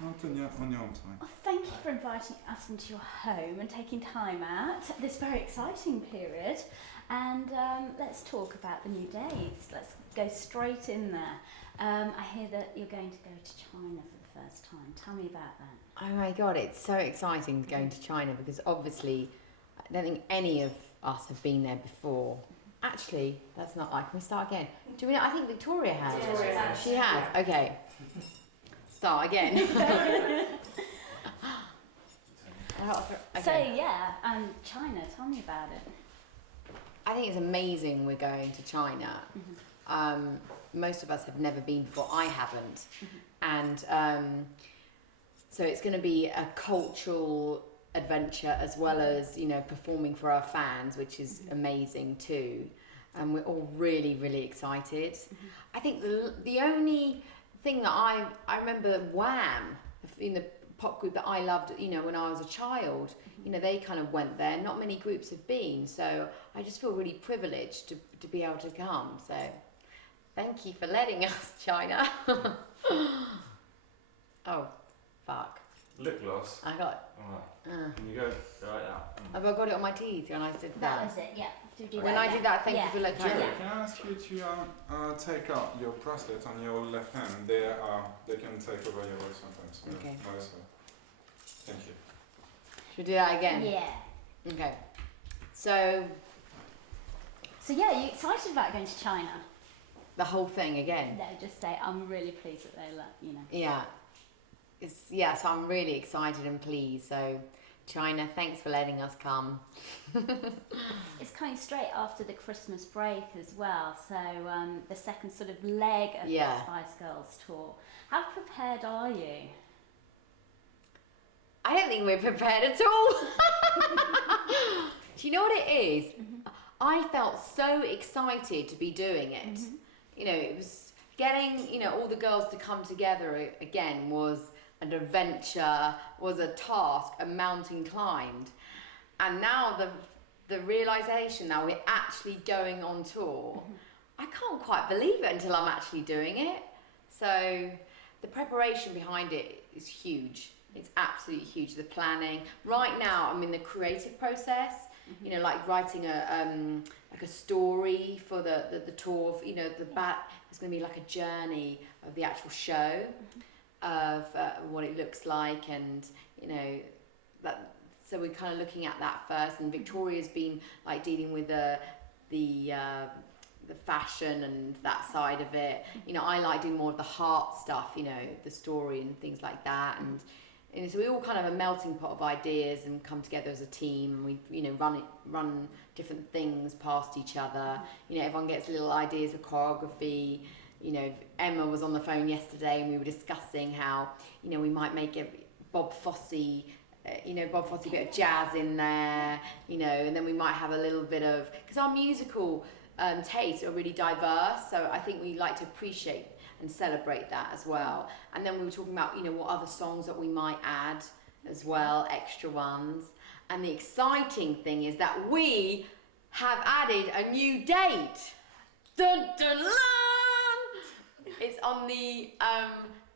On your own time. Well, thank you for inviting us into your home and taking time out this very exciting period. And let's talk about the new dates. Let's go straight in there. I hear that you're going to go to China for the first time. Tell me about that. Oh my God, it's so exciting going to China because obviously I don't think any of us have been there before. Actually, that's not like, can we start again? Do we know? I think Victoria has. Yeah, she has. Okay. Start again. Okay. So yeah, China, tell me about it. I think it's amazing we're going to China. Most of us have never been before. I haven't. And so it's going to be a cultural adventure as well as, you know, performing for our fans, which is amazing too. And we're all really, really excited. I think the only thing that I remember Wham, in the pop group that I loved, you know, when I was a child, you know, they kind of went there. Not many groups have been, so I just feel really privileged to be able to come. So thank you for letting us, China. Oh, fuck. Lip gloss. I got. Alright. Can you go right now? Have I got it on my teeth when I did that? That was it, yeah. When I did that, thank you for letting Geri, me. can I ask you to take out your bracelet on your left hand? They can take over your voice sometimes. Okay. Thank you. Should we do that again? Yeah. Okay. So yeah, you excited about going to China? the whole thing again. No, just say I'm really pleased that they let you know. Yeah. So I'm really excited and pleased. So China, thanks for letting us come. It's coming straight after the Christmas break as well, so the second sort of leg of the Spice Girls tour. How prepared are you? I don't think we're prepared at all. Do you know what it is? Mm-hmm. I felt so excited to be doing it. Mm-hmm. You know, it was getting, you know, all the girls to come together again was an adventure, was a task, a mountain climbed. And now the realisation that we're actually going on tour, mm-hmm. I can't quite believe it until I'm actually doing it. So the preparation behind it is huge. It's absolutely huge, the planning. Right now I'm in the creative process, mm-hmm. you know, like writing a story for the tour, you know, there's going to be like a journey of the actual show, mm-hmm. of what it looks like, and you know, that. So we're kind of looking at that first, and Victoria's been like dealing with the fashion and that side of it. You know, I like doing more of the heart stuff, you know, the story and things like that, and so we all kind of a melting pot of ideas and come together as a team, and we, you know, run different things past each other. You know, everyone gets little ideas of choreography. You know, Emma was on the phone yesterday and we were discussing how, you know, we might make a Bob Fosse bit of jazz in there, you know, and then we might have a little bit of, because our musical tastes are really diverse, so I think we like to appreciate and celebrate that as well. And then we were talking about, you know, what other songs that we might add as well, extra ones. And the exciting thing is that we have added a new date. Dun, dun, dun! It's on the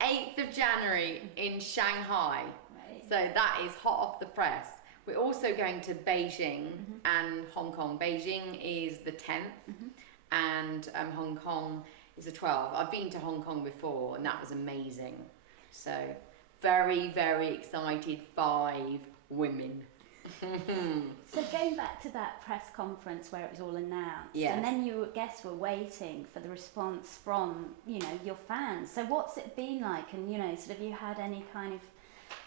8th of January in Shanghai. Right. So that is hot off the press. We're also going to Beijing, mm-hmm. and Hong Kong. Beijing is the 10th, mm-hmm. and Hong Kong is the 12th. I've been to Hong Kong before and that was amazing. So very, very excited, 5 women. So going back to that press conference where it was all announced, yes. and then you guests were waiting for the response from, you know, your fans. So what's it been like, and, you know, sort of, you had any kind of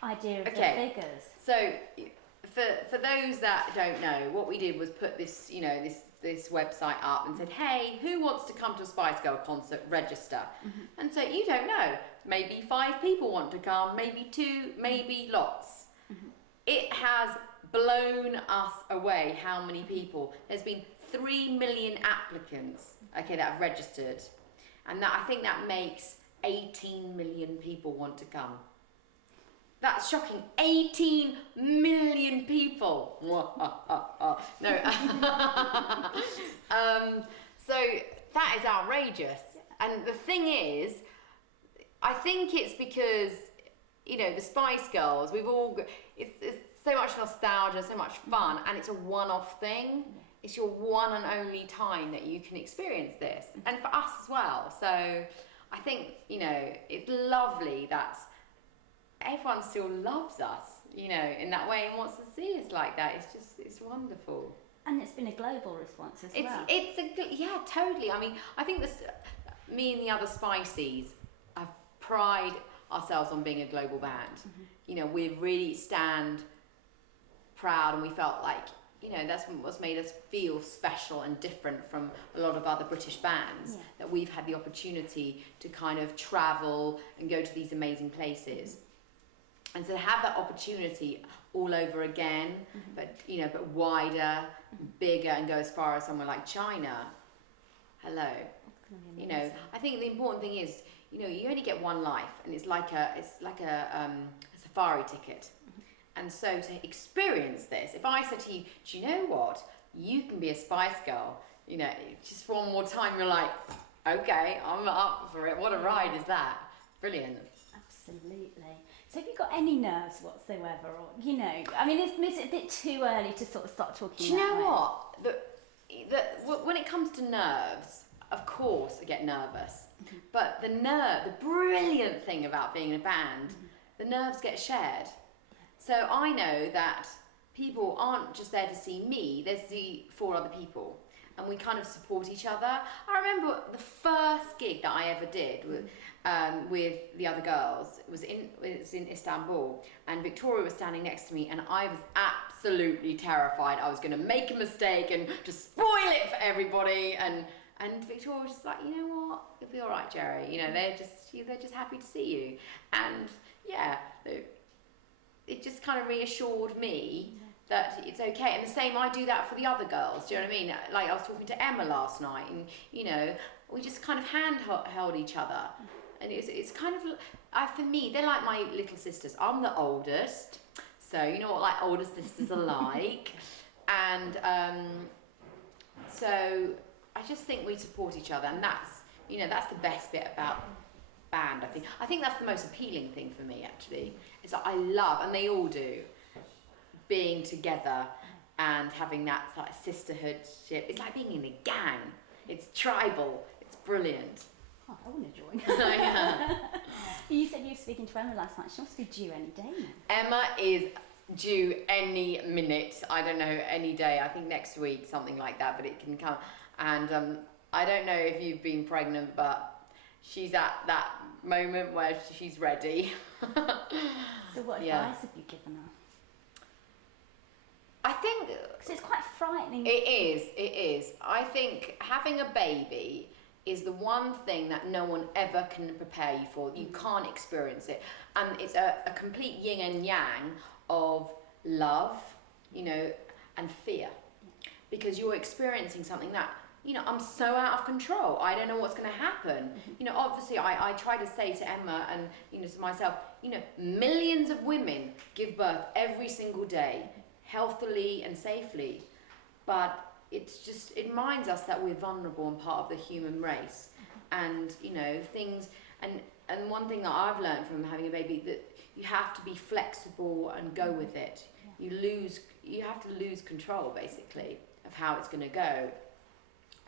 idea of the figures? So for those that don't know, what we did was put this, you know, this website up and said, hey, who wants to come to a Spice Girl concert? Register. Mm-hmm. And so you don't know, maybe 5 people want to come, maybe 2, maybe lots. Mm-hmm. It has blown us away how many people. There's been 3 million applicants, okay, that have registered, and that, I think that makes 18 million people want to come. That's shocking. 18 million people. No. So that is outrageous. And the thing is, I think it's because you know, the Spice Girls, it's so much nostalgia, so much fun, and it's a one-off thing. It's your one and only time that you can experience this, and for us as well. So I think, you know, it's lovely that everyone still loves us, you know, in that way, and wants to see us like that. It's wonderful. And it's been a global response as well. Yeah, totally. I mean, I think me and the other Spiceys have pride ourselves on being a global band. You know, we really stand proud, and we felt like, you know, that's what's made us feel special and different from a lot of other British bands, that we've had the opportunity to kind of travel and go to these amazing places. And to have that opportunity all over again, but, you know, but wider, bigger, and go as far as somewhere like China. Hello. You know, I think the important thing is, you know, you only get one life, and it's like a safari ticket. And so to experience this, if I said to you, do you know what? You can be a Spice Girl. You know, just one more time, you're like, okay, I'm up for it. What a ride is that? Brilliant. Absolutely. So have you got any nerves whatsoever? Or, you know, I mean, is it a bit too early to sort of start talking Do you know way? what? When it comes to nerves, of course I get nervous. But the brilliant thing about being in a band, the nerves get shared. So I know that people aren't just there to see me, they see 4 other people. And we kind of support each other. I remember the first gig that I ever did with the other girls. It was in Istanbul, and Victoria was standing next to me, and I was absolutely terrified. I was going to make a mistake and just spoil it for everybody. And Victoria was just like, you know what, you'll be all right, Geri. You know, they're just happy to see you. And yeah, it just kind of reassured me that it's okay. And the same, I do that for the other girls. Do you know what I mean? Like, I was talking to Emma last night, and, you know, we just kind of held each other. And it's kind of, for me, they're like my little sisters. I'm the oldest, so you know what, like, older sisters are like. And so I just think we support each other, and that's the best bit about band, I think that's the most appealing thing for me, actually. Is that I love, and they all do, being together and having that like sisterhoodship. It's like being in a gang. It's tribal. It's brilliant. Oh, I want to join. You said you were speaking to Emma last night. She must be due any day now. Emma is due any minute. I don't know, any day. I think next week, something like that, but it can come. And I don't know if you've been pregnant, but she's at that moment where she's ready. So what advice have you given her? I think... Because it's quite frightening. It is. I think having a baby is the one thing that no one ever can prepare you for. You can't experience it. And it's a complete yin and yang of love, you know, and fear. Because you're experiencing something that, you know, I'm so out of control. I don't know what's going to happen. You know, obviously I try to say to Emma and, you know, to myself, you know, millions of women give birth every single day, healthily and safely. But it reminds us that we're vulnerable and part of the human race. And, you know, things, and one thing that I've learned from having a baby, that you have to be flexible and go with it. You have to lose control, basically, of how it's going to go.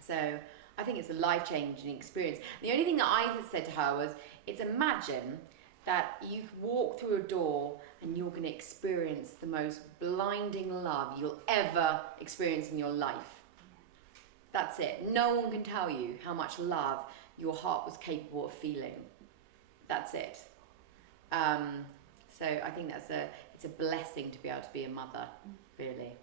So I think it's a life-changing experience. The only thing that I said to her was, it's imagine that you walk through a door and you're going to experience the most blinding love you'll ever experience in your life. That's it. No one can tell you how much love your heart was capable of feeling. That's it. So I think it's a blessing to be able to be a mother, really.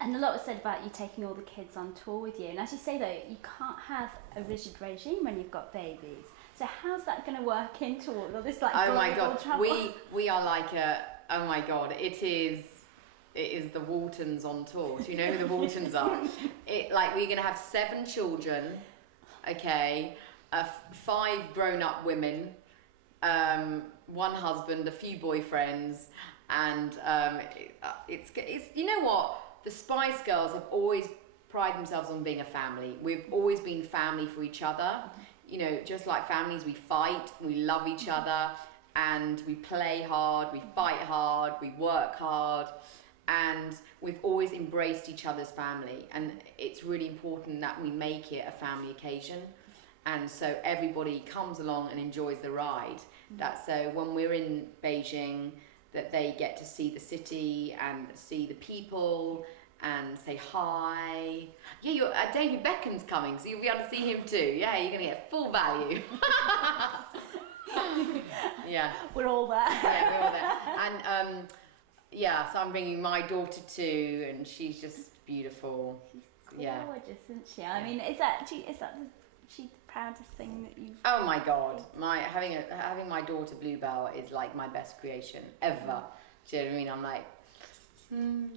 And a lot was said about you taking all the kids on tour with you. And as you say, though, you can't have a rigid regime when you've got babies. So how's that going to work into all this, like, oh my God, travel? we are like oh my God, it is the Waltons on tour. Do you know who the Waltons are? We're going to have 7 children, okay, 5 grown-up women, 1 husband, a few boyfriends, and it's you know what? The Spice Girls have always prided themselves on being a family. We've always been family for each other. You know, just like families, we fight, we love each other, and we play hard, we fight hard, we work hard, and we've always embraced each other's family, and it's really important that we make it a family occasion, and so everybody comes along and enjoys the ride. That so when we're in Beijing, that they get to see the city and see the people and say hi. Yeah, David Beckham's coming, so you'll be able to see him too. Yeah, you're going to get full value. Yeah. We're all there. Yeah, we're all there. And yeah, so I'm bringing my daughter too, and she's just beautiful. She's Yeah. gorgeous, isn't she? I mean, is that she the proudest thing that you've... Oh my God, having my daughter Bluebell is like my best creation ever. Do you know what I mean? I'm like,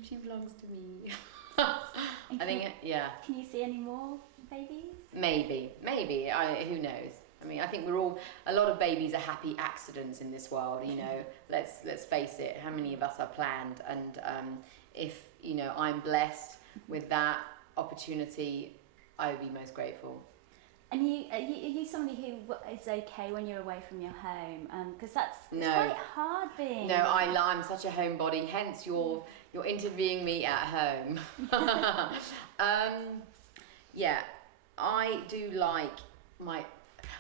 she belongs to me. I think, yeah. Can you see any more babies? Maybe. Who knows? I mean, I think a lot of babies are happy accidents in this world. You know, let's face it. How many of us are planned? And if I'm blessed with that opportunity, I would be most grateful. And are you somebody who is okay when you're away from your home? Because it's No. quite hard being... No, I'm such a homebody, hence you're interviewing me at home. Yeah, I do like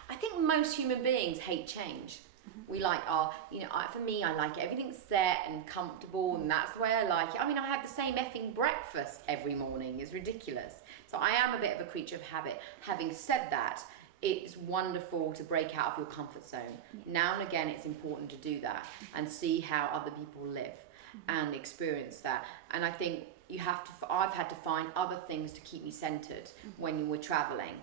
I think most human beings hate change. We like for me, I like everything set and comfortable, and that's the way I like it. I mean, I have the same effing breakfast every morning. It's ridiculous. So I am a bit of a creature of habit. Having said that, it's wonderful to break out of your comfort zone. Now and again, it's important to do that and see how other people live and experience that. And I think I've had to find other things to keep me centered when we're traveling.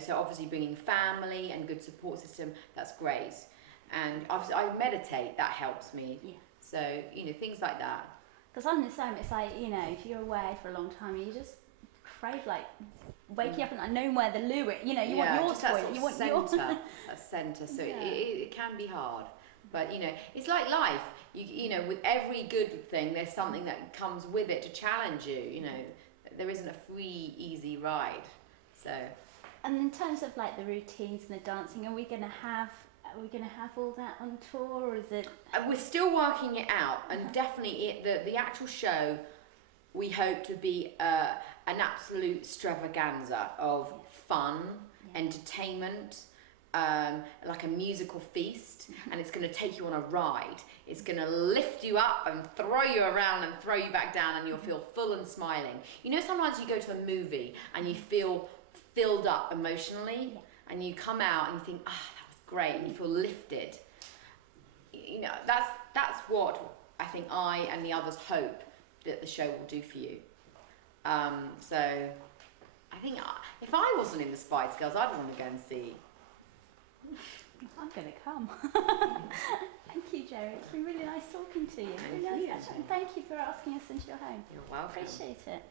So obviously bringing family and good support system, that's great. And obviously I meditate, that helps me. Yeah. So, things like that. Because I'm the same. It's like, if you're away for a long time, you just crave waking up and knowing where the loo is. You want your toilet. You want your centre. So Yeah. it can be hard. But, it's like life. With every good thing, there's something that comes with it to challenge you. There isn't a free, easy ride. So... And in terms of the routines and the dancing, are we going to have all that on tour, or is it? We're still working it out, and definitely the actual show, we hope to be an absolute extravaganza of fun, entertainment, like a musical feast, and it's going to take you on a ride. It's going to lift you up and throw you around and throw you back down, and you'll feel full and smiling. Sometimes you go to a movie and you feel filled up emotionally, and you come out and you think, that was great, and you feel lifted. That's what I think I and the others hope that the show will do for you. So I think if I wasn't in the Spice Girls, I'd want to go and see. I'm going to come. Thank you, Geri. It's been really nice talking to you. Thank Really you. nice. Thank you for asking us into your home. You're welcome. Appreciate it.